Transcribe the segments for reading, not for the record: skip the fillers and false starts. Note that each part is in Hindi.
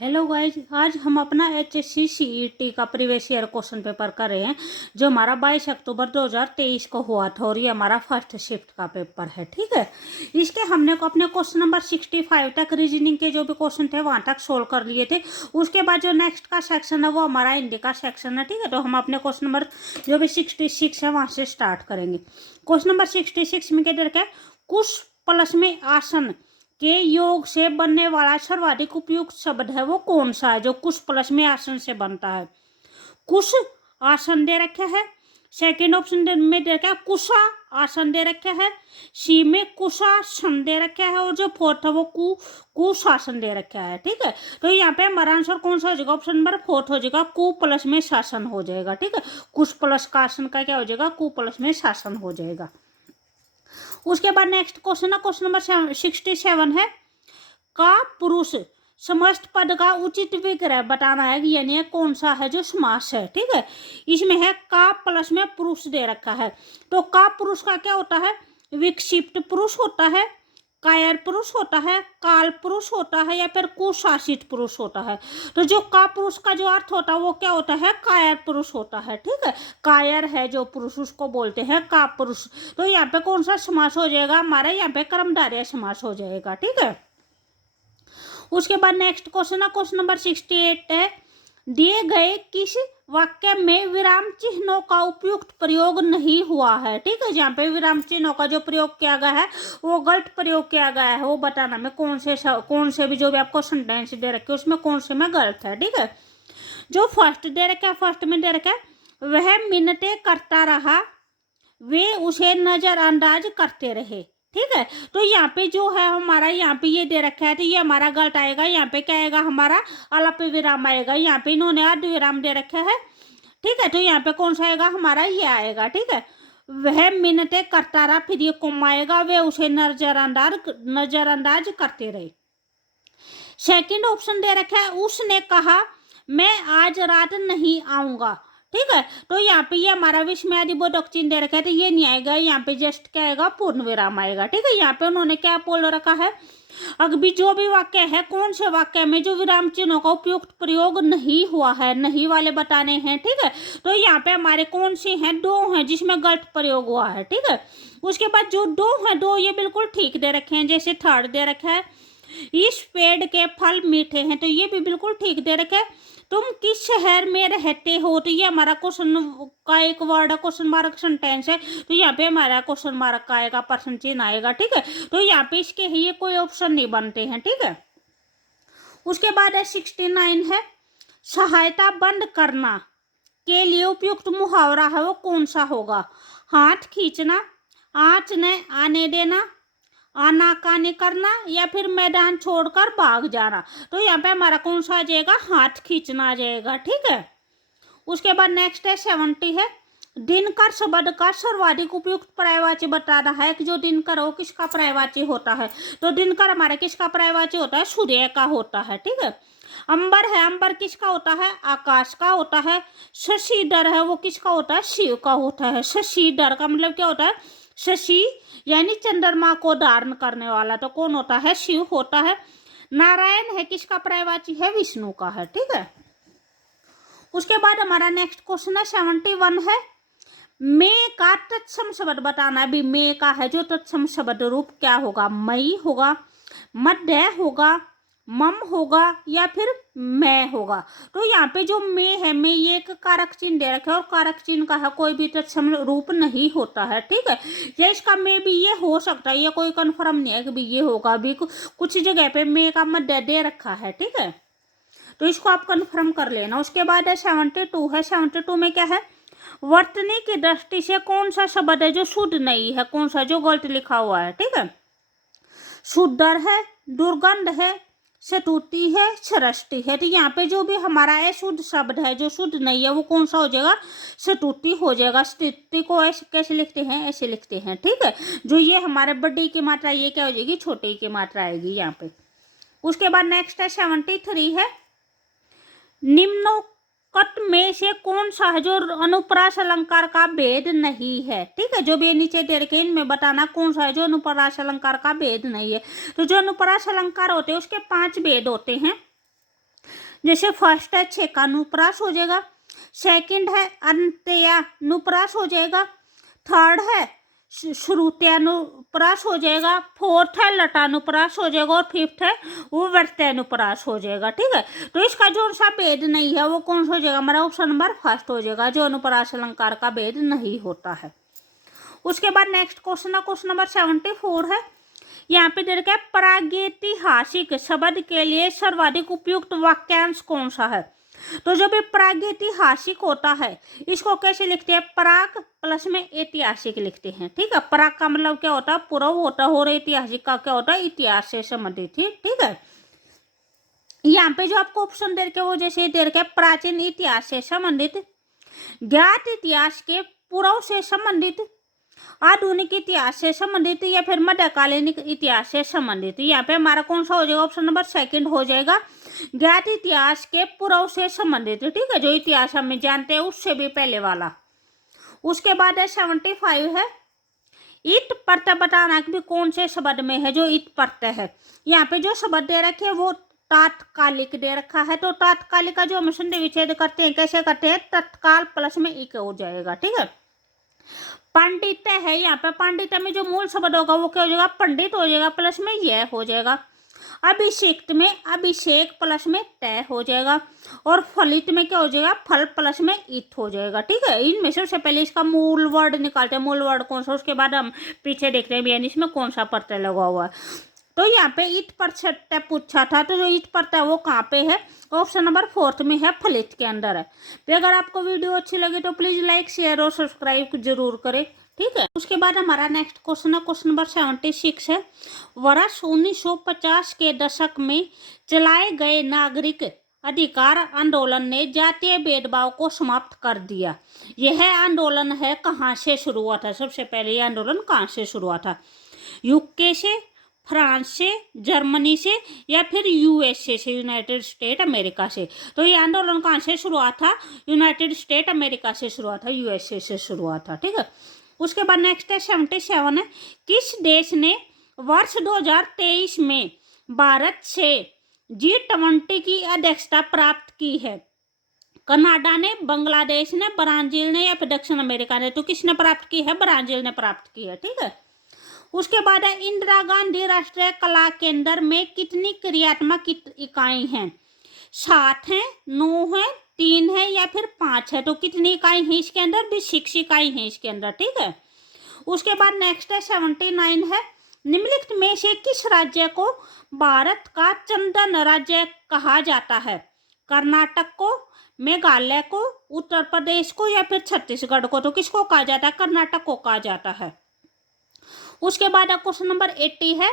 हेलो गाइज, आज हम अपना HSC CET का प्रीवियस ईयर क्वेश्चन पेपर कर रहे हैं जो हमारा 22 अक्टूबर 2023 को हुआ था और ये हमारा फर्स्ट शिफ्ट का पेपर है। ठीक है, इसके हमने को अपने क्वेश्चन नंबर 65 तक रीजनिंग के जो भी क्वेश्चन थे वहाँ तक सोल्व कर लिए थे। उसके बाद जो नेक्स्ट का सेक्शन है वो हमारा हिंदी का सेक्शन है। ठीक है, तो हम अपने क्वेश्चन नंबर जो भी 66 है वहाँ से स्टार्ट करेंगे। क्वेश्चन नंबर 66 में क्या रखा है, कुश प्लस में आसन के योग से बनने वाला सर्वाधिक उपयुक्त शब्द है वो कौन सा है जो कुश प्लस में आसन से बनता है। कुश आसन दे रखे है, सेकेंड ऑप्शन में दे रखा है कुशा आसन दे रखे है, सी में कुशासन दे रखा है और जो फोर्थ है वो कुशासन दे रखा है। ठीक है, तो यहाँ पे हमारा आंसर कौन सा हो जाएगा, ऑप्शन नंबर फोर्थ हो जाएगा, कु प्लस में शासन हो जाएगा। ठीक है, कुश प्लस का आसन का क्या हो जाएगा, कु प्लस में शासन हो जाएगा। उसके बाद नेक्स्ट क्वेश्चन है, क्वेश्चन नंबर 67 है, का पुरुष समस्त पद का उचित विग्रह बताना है कि यानी कौन सा है जो समास है। ठीक है, इसमें है का प्लस में पुरुष दे रखा है, तो का पुरुष का क्या होता है, विक्षिप्त पुरुष होता है, कायर पुरुष होता है, काल पुरुष होता है या फिर कुशासित पुरुष होता है। तो जो का पुरुष का जो अर्थ होता है वो क्या होता है, कायर पुरुष होता है। ठीक है, कायर है जो पुरुष उसको बोलते हैं का पुरुष। तो यहाँ पे कौन सा समास हो जाएगा, हमारे यहाँ पे कर्मधारय समास हो जाएगा। ठीक है, उसके बाद नेक्स्ट क्वेश्चन है, क्वेश्चन नंबर 68 है, दिए गए किस वाक्य में विराम चिन्हों का उपयुक्त प्रयोग नहीं हुआ है। ठीक है, जहाँ पे विराम चिन्हों का जो प्रयोग किया गया है वो गलत प्रयोग किया गया है, वो बताना में कौन से भी जो भी आपको सेंटेंस दे रखे उसमें कौन से में गलत है। ठीक है, जो फर्स्ट दे रखा है, फर्स्ट में दे रखा है वह मिन्नतें करता रहा, वे उसे नजरअंदाज करते रहे। ठीक है, तो यहाँ पे जो है हमारा यहाँ पे ये दे रखा है तो ये हमारा गलत आएगा। यहाँ पे क्या आएगा, हमारा अल्प विराम आएगा। यहाँ पे इन्होंने अर्ध विराम दे रखा है। ठीक है, तो यहाँ पे कौन सा आएगा, हमारा ये आएगा। ठीक है, वह मिन्नतें करता रहा, फिर ये कौन आएगा, वे उसे नजरअंदाज करते रहे। सेकंड ऑप्शन दे रखा है, उसने कहा मैं आज रात नहीं आऊंगा। ठीक है, तो यहाँ पे ये हमारा विस्मयादिबोधक चिन्ह दे रखा है तो ये नहीं आएगा, यहाँ पे जस्ट क्या आएगा, पूर्ण विराम आएगा। ठीक है, यहाँ पे उन्होंने क्या बोल रखा है, अभी जो भी वाक्य है कौन से वाक्य में जो विराम चिन्हों का उपयुक्त प्रयोग नहीं हुआ है, नहीं वाले बताने हैं। ठीक है, तो यहाँ पे हमारे कौन से हैं, दो हैं जिसमें गलत प्रयोग हुआ है। ठीक है, उसके बाद जो दो हैं, दो ये बिल्कुल ठीक दे रखे हैं। जैसे थर्ड दे रखा है, इस पेड़ के फल मीठे हैं, तो ये भी बिल्कुल ठीक दे रखा है। तुम किस शहर में रहते हो, तो ये हमारा क्वेश्चन का एक वर्ड है, क्वेश्चन मार्क सेंटेंस है, तो यहाँ पे हमारा क्वेश्चन मार्क का आएगा, पर्सन चिन्ह आएगा। ठीक है, तो यहाँ पे इसके ये कोई ऑप्शन नहीं बनते हैं। ठीक है, उसके बाद है 69 है, सहायता बंद करना के लिए उपयुक्त मुहावरा है वो कौन सा होगा, हाथ खींचना, आँच न आने देना, आनाकानी करना या फिर मैदान छोड़कर भाग जाना। तो यहाँ पे हमारा कौन सा आ जाएगा, हाथ खींचना आ जाएगा। ठीक है, उसके बाद नेक्स्ट है 70 है, दिनकर शब्द का सर्वाधिक उपयुक्त पर्यायवाची बताना है कि जो दिनकर हो किसका पर्यायवाची होता है। तो दिनकर हमारा किसका पर्यायवाची होता है, सूर्य का होता है। ठीक है, अंबर है, अंबर किसका होता है, आकाश का होता है। शशिधर है वो किसका होता है, शिव का होता है। शशिधर का मतलब क्या होता है, शशि यानी चंद्रमा को धारण करने वाला, तो कौन होता है, शिव होता है। नारायण है किसका पर्यायवाची है, विष्णु का है। ठीक है, उसके बाद हमारा नेक्स्ट क्वेश्चन है 71 है, मैं का तत्सम शब्द बताना है। अभी मैं का है जो तत्सम शब्द रूप क्या होगा, मई होगा, मध्य होगा, मम होगा या फिर मैं होगा। तो यहाँ पे जो मैं है, मैं ये एक कारक चिन्ह दे रखे और कारक चिन्ह का है कोई भी तत्सम रूप नहीं होता है। ठीक है, या इसका मैं भी ये हो सकता है, ये कोई कन्फर्म नहीं है कि भी ये होगा। अभी कुछ जगह पे मैं का मध्य दे रखा है। ठीक है, तो इसको आप कन्फर्म कर लेना। उसके बाद है 72 है, 72 में क्या है, वर्तनी की दृष्टि से कौन सा शब्द है जो शुद्ध नहीं है, कौन सा जो गलत लिखा हुआ है। ठीक है, शुद्धर है, दुर्गंध है, शतुति है, सरष्टि है। तो यहाँ पे जो भी हमारा अशुद्ध शब्द है जो शुद्ध नहीं है वो कौन सा हो जाएगा, शतुति हो जाएगा। स्तुति को ऐसे कैसे लिखते हैं, ऐसे लिखते हैं। ठीक है, जो ये हमारे बड़ी की मात्रा ये क्या हो जाएगी, छोटी की मात्रा आएगी यहाँ पे। उसके बाद नेक्स्ट है 73 है, निम्नोक्त में से कौन सा है जो अनुप्रास अलंकार का भेद नहीं है। ठीक है, जो भी नीचे दे रखे इनमें बताना कौन सा है जो अनुप्रास अलंकार का भेद नहीं है। तो जो अनुप्रास अलंकार होते हैं उसके 5 भेद होते हैं। जैसे फर्स्ट है छेकानुप्रास हो जाएगा, सेकंड है अंत्यानुप्रास हो जाएगा, थर्ड है श्रुत्यानुप्रास हो जाएगा, फोर्थ है लटानुप्रास हो जाएगा और फिफ्थ है वो वर्त्यानुप्रास हो जाएगा। ठीक है, तो इसका जो सा भेद नहीं है वो कौन सा हो जाएगा, हमारा ऑप्शन नंबर फर्स्ट हो जाएगा, जो अनुप्रास अलंकार का भेद नहीं होता है। उसके बाद नेक्स्ट क्वेश्चन है, क्वेश्चन नंबर 74 है। यहाँ पे दे रखा है प्रागैतिहासिक शब्द के लिए सर्वाधिक उपयुक्त वाक्यांश कौन सा है। तो जब ये प्रागैतिहासिक होता है इसको कैसे लिखते हैं, प्राग प्लस में ऐतिहासिक लिखते हैं। ठीक है, प्राग का मतलब क्या होता है, पूर्व होता है, और ऐतिहासिक का क्या होता है, इतिहास से संबंधित। ठीक है, यहाँ पे जो आपको ऑप्शन दे रखे वो जैसे दे रखे प्राचीन इतिहास से संबंधित, ज्ञात इतिहास के पूर्व से संबंधित, आधुनिक इतिहास से संबंधित या फिर मध्यकालीन इतिहास से संबंधित। यहाँ पे हमारा कौन सा हो जाएगा, ऑप्शन नंबर सेकंड हो जाएगा, ज्ञात इतिहास के पूर्व से संबंधित। ठीक है, जो इतिहास हम जानते हैं उससे भी पहले वाला। उसके बाद है 75 है, इत प्रत्यय बताना कि कौन से शब्द में है जो इत प्रत्यय है। यहाँ पे जो शब्द दे रखे वो तात्कालिक दे रखा है, तो तात्कालिक का जो हम संधि विच्छेद करते हैं कैसे करते हैं, तत्काल प्लस में इक हो जाएगा। ठीक है, पांडित्य है, यहाँ पे पांडित्य में जो मूल शब्द होगा वो क्या हो जाएगा, पंडित हो जाएगा, प्लस में यह हो जाएगा। अभिषेक में अभिषेक प्लस में तय हो जाएगा, और फलित में क्या हो जाएगा, फल प्लस में इत हो जाएगा। ठीक है, इनमें से सबसे पहले इसका मूल वर्ड निकालते हैं, मूल वर्ड कौन सा, उसके बाद हम पीछे देखते हैं यानी इसमें कौन सा प्रत्यय लगा हुआ है। तो यहाँ पे इत प्रत्यय पूछा था, तो जो इत प्रत्यय वो कहाँ पे है, ऑप्शन नंबर 4 में है, फलित के अंदर है। तो अगर आपको वीडियो अच्छी लगी तो प्लीज लाइक शेयर और सब्सक्राइब जरूर करें। ठीक है, उसके बाद हमारा नेक्स्ट क्वेश्चन है, क्वेश्चन नंबर 76 है। वर्ष 1950 के दशक में चलाए गए नागरिक अधिकार आंदोलन ने जातीय भेदभाव को समाप्त कर दिया। यह आंदोलन है कहाँ से शुरू हुआ था, सबसे पहले यह आंदोलन कहाँ से शुरू हुआ था, यूके से, फ्रांस से, जर्मनी से, या फिर यूएसए से, यूनाइटेड स्टेट अमेरिका से। तो ये आंदोलन कहाँ से शुरू हुआ था, यूनाइटेड स्टेट अमेरिका से शुरू हुआ था, यूएसए से शुरू हुआ था। ठीक है, उसके बाद नेक्स्ट है 77 है, किस देश ने वर्ष 2023 में भारत से G20 की अध्यक्षता प्राप्त की है। कनाडा ने, बांग्लादेश ने, ब्राजील ने, या फिर दक्षिण अमेरिका ने। तो किसने प्राप्त की है, ब्राजील ने प्राप्त की है। ठीक है, उसके बाद है इंदिरा गांधी राष्ट्रीय कला केंद्र में कितनी क्रियात्मक इकाई हैं, 7 है, 9 है, 3 है, या फिर 5 है। तो कितनी इकाई है इसके अंदर भी, 6 इकाई है इसके अंदर। ठीक है, उसके बाद नेक्स्ट है 79 है, निम्नलिखित में से किस राज्य को भारत का चंदन राज्य कहा जाता है, कर्नाटक को, मेघालय को, उत्तर प्रदेश को, या फिर छत्तीसगढ़ को। तो किसको कहा जाता है, कर्नाटक को कहा जाता है। उसके बाद क्वेश्चन नंबर 80 है,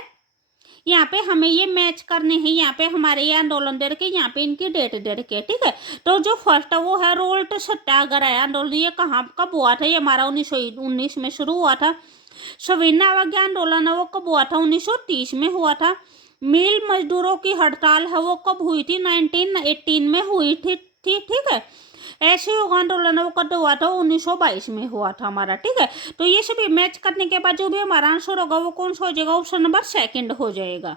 यहाँ पे हमें ये मैच करने हैं, यहाँ पे हमारे ये आंदोलन दे रखे, यहाँ पे इनकी डेट दे रखी है। ठीक है, तो जो फर्स्ट है वो है रोल्ट सत्याग्रह आंदोलन। ये कहाँ कब हुआ था, ये हमारा 1919 में शुरू हुआ था। सविनय अवज्ञा आंदोलन है वो कब हुआ था, 1930 में हुआ था। मिल मजदूरों की हड़ताल है वो कब हुई थी, 1918 में हुई थी। ठीक है, ऐसे योग आंदोलन वो कब हुआ था, 1922 में हुआ था हमारा। ठीक है, तो ये सभी मैच करने के बाद जो भी हमारा आंसर होगा वो कौन सा हो जाएगा, ऑप्शन नंबर सेकंड हो जाएगा।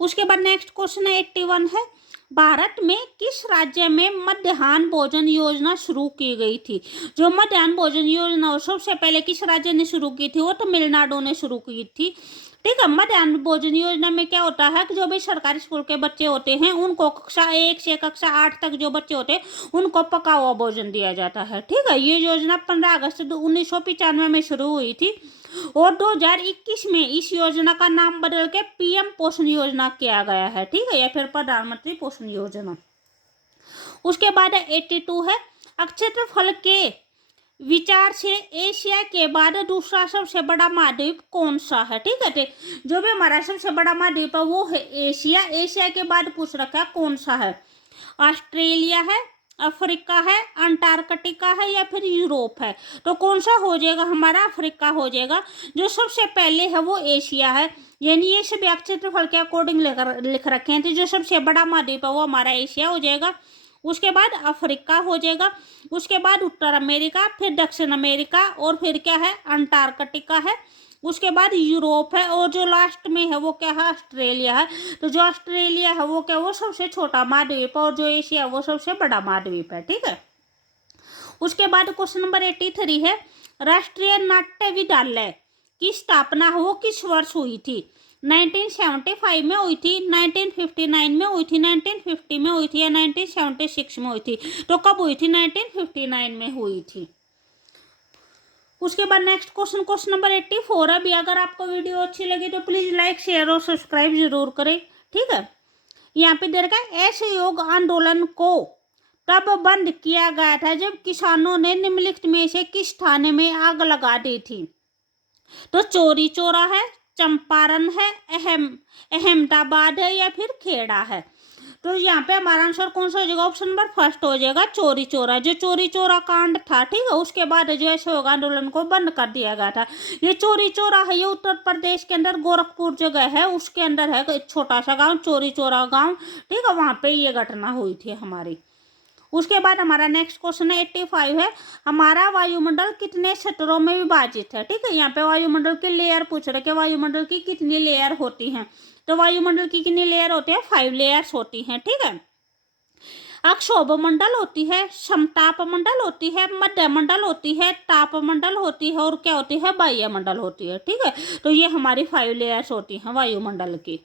उसके बाद नेक्स्ट क्वेश्चन है 81 है, भारत में किस राज्य में मध्याह्न भोजन योजना शुरू की गई थी। जो मध्याह्न भोजन योजना सबसे पहले किस राज्य ने शुरू की थी, वो तमिलनाडु ने शुरू की थी। ठीक है, मध्याह्न भोजन योजना में क्या होता है कि जो भी सरकारी स्कूल के बच्चे होते हैं उनको कक्षा 1 से कक्षा 8 तक जो बच्चे होते हैं उनको पका हुआ भोजन दिया जाता है। ठीक है, ये योजना 15 अगस्त 1995 में शुरू हुई थी, और 2021 में इस योजना का नाम बदल के पीएम पोषण योजना किया गया है। ठीक है, या फिर प्रधानमंत्री पोषण योजना। उसके बाद 82 है, क्षेत्रफल के विचार से एशिया के बाद दूसरा सबसे बड़ा महाद्वीप कौन सा है। ठीक है, जो भी हमारा सबसे बड़ा महाद्वीप है वो है एशिया। एशिया के बाद पूछ रखा है कौन सा है, ऑस्ट्रेलिया है, अफ्रीका है, अंटार्कटिका है, या फिर यूरोप है। तो कौन सा हो जाएगा, हमारा अफ्रीका हो जाएगा। जो सबसे पहले है वो एशिया है, यानी ये सभी क्षेत्रफल के अकॉर्डिंग लिख रखे हैं। तो जो सबसे बड़ा महाद्वीप है वो हमारा एशिया हो जाएगा। उसके बाद अफ्रीका हो जाएगा, उसके बाद उत्तर अमेरिका, फिर दक्षिण अमेरिका, और फिर क्या है, अंटार्कटिका है, उसके बाद यूरोप है, और जो लास्ट में है वो क्या है, ऑस्ट्रेलिया है। तो जो ऑस्ट्रेलिया है वो क्या, वो सबसे छोटा महाद्वीप है, और जो एशिया है वो सबसे बड़ा महाद्वीप है। ठीक है। उसके बाद क्वेश्चन नंबर 83 है, राष्ट्रीय नाट्य विद्यालय की स्थापना वो किस वर्ष हुई थी? 1975 में हुई थी, 1959 में हुई थी, 1950 में हुई थी, या 1976 में हुई थी? तो कब हुई थी? 1959 में हुई थी। उसके बाद नेक्स्ट क्वेश्चन, क्वेश्चन नंबर 84 है। भी अगर आपको वीडियो अच्छी लगी तो प्लीज लाइक, शेयर और सब्सक्राइब जरूर करें। ठीक है। यहाँ पे दे रखा है, असहयोग आंदोलन को तब बंद किया गया था जब किसानों ने निम्नलिखित में से किस थाने में आग लगा दी थी? तो चोरी चौरा है, चंपारण है, अहमदाबाद है, या फिर खेड़ा है? तो यहाँ पे हमारा आंसर कौन सा हो जाएगा? ऑप्शन नंबर फर्स्ट हो जाएगा, चोरी चोरा। जो चोरी चोरा कांड था, ठीक है, उसके बाद जो असहयोग आंदोलन को बंद कर दिया गया था। ये चोरी चोरा है, ये उत्तर प्रदेश के अंदर गोरखपुर जगह है, उसके अंदर है एक छोटा सा गांव चोरी चोरा गांव। ठीक है, वहां पे ये घटना हुई थी हमारी। उसके बाद हमारा नेक्स्ट क्वेश्चन है 85 है, हमारा वायुमंडल कितने क्षेत्रों में विभाजित है? ठीक है, यहाँ पे वायुमंडल की लेयर पूछ रहे कि वायुमंडल की कितनी लेयर होती हैं? तो वायुमंडल की कितनी लेयर होती है? 5 लेयर्स होती हैं। ठीक है। अक्षोभ मंडल होती है, समताप मंडल होती है, मध्य मंडल होती है, ताप मंडल होती है, और क्या होती है? बाह्य मंडल होती है। ठीक है, तो ये हमारी 5 लेयर्स होती हैं वायुमंडल की।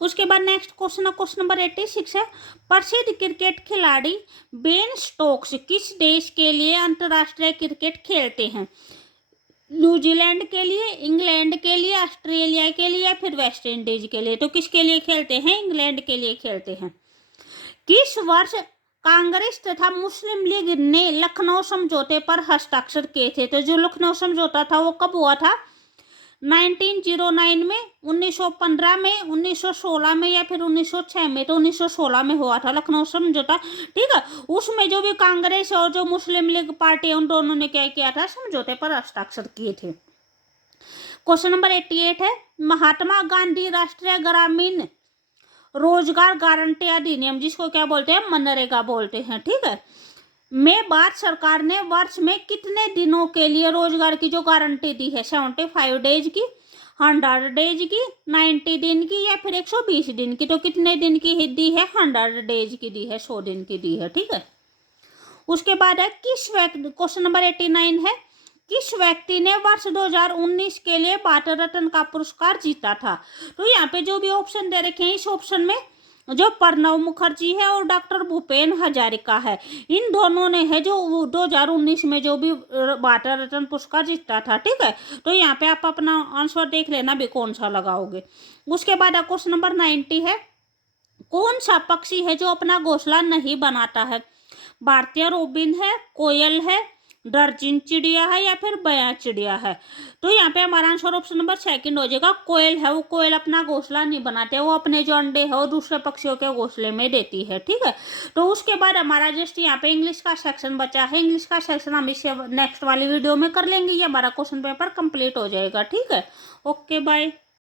उसके बाद नेक्स्ट क्वेश्चन है, क्वेश्चन नंबर 86 है, प्रसिद्ध क्रिकेट खिलाड़ी बेन स्टोक्स किस देश के लिए अंतर्राष्ट्रीय क्रिकेट खेलते हैं? न्यूजीलैंड के लिए, इंग्लैंड के लिए, ऑस्ट्रेलिया के लिए, या फिर वेस्ट इंडीज के लिए? तो किसके लिए खेलते हैं? इंग्लैंड के लिए खेलते हैं। किस वर्ष कांग्रेस तथा मुस्लिम लीग ने लखनऊ समझौते पर हस्ताक्षर किए थे? तो जो लखनऊ समझौता था वो कब हुआ था? 1909 में, 1915 में, 1916 में, या फिर 1906 में? तो 1916 में हुआ था लखनऊ समझौता। ठीक है, उसमें जो भी कांग्रेस और जो मुस्लिम लीग पार्टी उन दोनों ने क्या किया था? समझौते पर हस्ताक्षर किए थे। क्वेश्चन नंबर 88 है, महात्मा गांधी राष्ट्रीय ग्रामीण रोजगार गारंटी अधिनियम, जिसको क्या बोलते हैं? मनरेगा बोलते हैं। ठीक है, में भारत सरकार ने वर्ष में कितने दिनों के लिए रोजगार की जो गारंटी दी है? 75 डेज की, 100 डेज की, 90 दिन की, या फिर 120 दिन की? तो कितने दिन की दी है? 100 डेज की दी है, 100 दिन की दी है। ठीक है। उसके बाद है, किस व्यक्ति, क्वेश्चन नंबर 89 है, किस व्यक्ति ने वर्ष 2019 के लिए भारत रत्न का पुरस्कार जीता था? तो यहाँ पे जो भी ऑप्शन दे रखे हैं, इस ऑप्शन में जो प्रणब मुखर्जी है और डॉक्टर भूपेन हजारिका है, इन दोनों ने है जो 2019 में जो भी भारत रत्न पुरस्कार जीता था। ठीक है, तो यहाँ पे आप अपना आंसर देख लेना भी कौन सा लगाओगे। उसके बाद क्वेश्चन नंबर 90 है, कौन सा पक्षी है जो अपना घोंसला नहीं बनाता है? भारतीय रोबिन है, कोयल है, दर्जिन चिड़िया है, या फिर बया चिड़िया है? तो यहाँ पे हमारा आंसर ऑप्शन नंबर सेकंड हो जाएगा, कोयल है। वो कोयल अपना घोंसला नहीं बनाते, वो अपने जो अंडे है वो दूसरे पक्षियों के घोंसले में देती है। ठीक है, तो उसके बाद हमारा जस्ट यहाँ पे इंग्लिश का सेक्शन बचा है। इंग्लिश का सेक्शन हम इसे नेक्स्ट वाली वीडियो में कर लेंगे, ये हमारा क्वेश्चन पेपर कंप्लीट हो जाएगा। ठीक है, ओके बाय।